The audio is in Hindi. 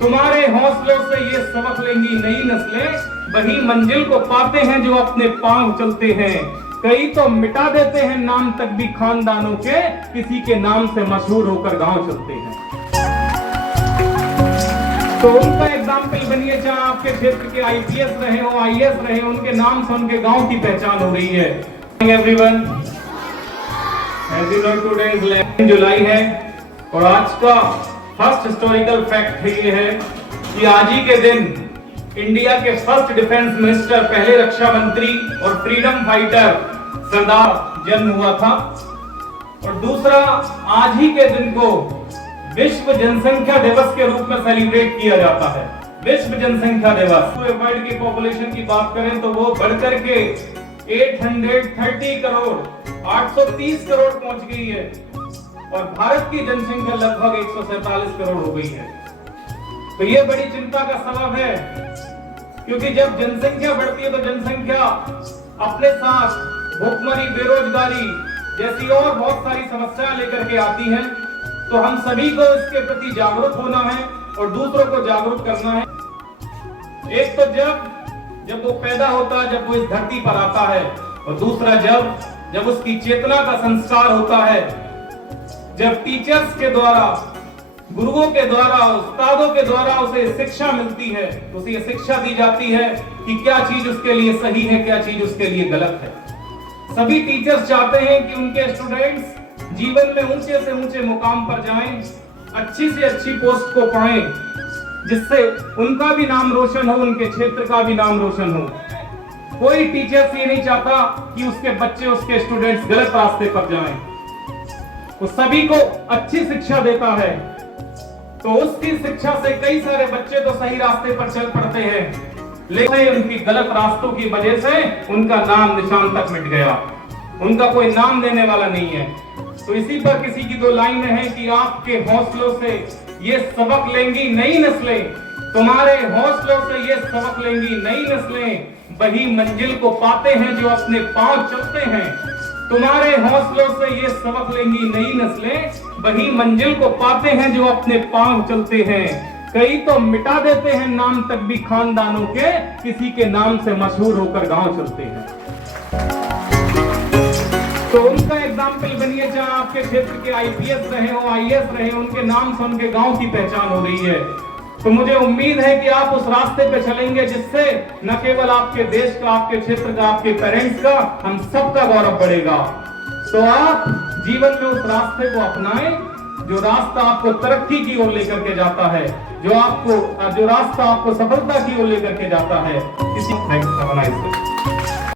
तुम्हारे हौसलों से ये सबक लेंगी नई नस्लें, वही मंजिल को पाते हैं जो अपने पांव चलते हैं। कई तो मिटा देते हैं नाम तक भी खानदानों के, किसी के नाम से मशहूर होकर गांव चलते हैं। तो उनका एग्जाम्पल बनिए, चाहे आपके क्षेत्र के आईपीएस रहे हो, आईएएस रहे हो, उनके नाम से उनके गांव की पहचान हो रही है। Everyone, as you know, today is 11 जुलाई है और आज का फर्स्ट हिस्टोरिकल फैक्ट ये है कि आज ही के दिन इंडिया के फर्स्ट डिफेंस मिनिस्टर, पहले रक्षा मंत्री और फ्रीडम फाइटर सरदार जन्म हुआ था। और दूसरा, आज ही के दिन को विश्व जनसंख्या दिवस के रूप में सेलिब्रेट किया जाता है। विश्व जनसंख्या दिवस। पूरे वर्ल्ड की पॉपुलेशन की बात करें तो वो बढ़कर के 830 करोड़ 830 करोड़ पहुंच गई है और भारत की जनसंख्या लगभग 147 करोड़ हो गई है। तो ये बड़ी चिंता का सबब है, क्योंकि जब जनसंख्या बढ़ती है तो जनसंख्या अपने साथ भुखमरी, बेरोजगारी जैसी और बहुत सारी समस्याएं लेकर के आती है। तो हम सभी को इसके प्रति जागरूक होना है और दूसरों को जागरूक करना है। एक तो जब वो पैदा होता है, जब वो इस धरती पर आता है, और दूसरा जब उसकी चेतना का संस्कार होता है, जब टीचर्स के द्वारा, गुरुओं के द्वारा, उस्तादों के द्वारा उसे शिक्षा मिलती है, उसे ये शिक्षा दी जाती है कि क्या चीज उसके लिए सही है, क्या चीज उसके लिए गलत है। सभी टीचर्स चाहते हैं कि उनके स्टूडेंट्स जीवन में ऊंचे से ऊंचे मुकाम पर जाएं, अच्छी से अच्छी पोस्ट को पाएं, जिससे उनका भी नाम रोशन हो, उनके क्षेत्र का भी नाम रोशन हो। कोई टीचर ये नहीं चाहता कि उसके बच्चे, उसके स्टूडेंट्स गलत रास्ते पर जाएं। वो सभी को अच्छी शिक्षा देता है, तो उसकी शिक्षा से कई सारे बच्चे तो सही रास्ते पर चल पड़ते हैं, लेकिन उनकी गलत रास्तों की वजह से उनका नाम निशान तक मिट गया, उनका कोई नाम देने वाला नहीं है। तो इसी पर किसी की दो लाइनें हैं कि आपके हौसलों से ये सबक लेंगी नई नस्लें, तुम्हारे हौसलों से ये सबक लेंगी नई नस्लें, वही मंजिल को पाते हैं जो अपने पांव चलते हैं। तुम्हारे हौसलों से ये सबक लेंगी नई नस्लें, वही मंजिल को पाते हैं जो अपने पांव चलते हैं। कई तो मिटा देते हैं नाम तक भी खानदानों के, किसी के नाम से मशहूर होकर गांव चलते हैं। तो उनका एग्जाम्पल बनिए, चाहे आपके क्षेत्र के आईपीएस रहे हो, आईएएस रहे हो, उनके नाम से उनके गांव की पहचान हो रही है। तो मुझे उम्मीद है कि आप उस रास्ते पे चलेंगे जिससे न केवल आपके देश का, आपके क्षेत्र का, आपके पेरेंट्स का, हम सबका गौरव बढ़ेगा। तो आप जीवन में उस रास्ते को अपनाएं जो रास्ता आपको तरक्की की ओर लेकर के जाता है, जो रास्ता आपको सफलता की ओर लेकर के जाता है। इसी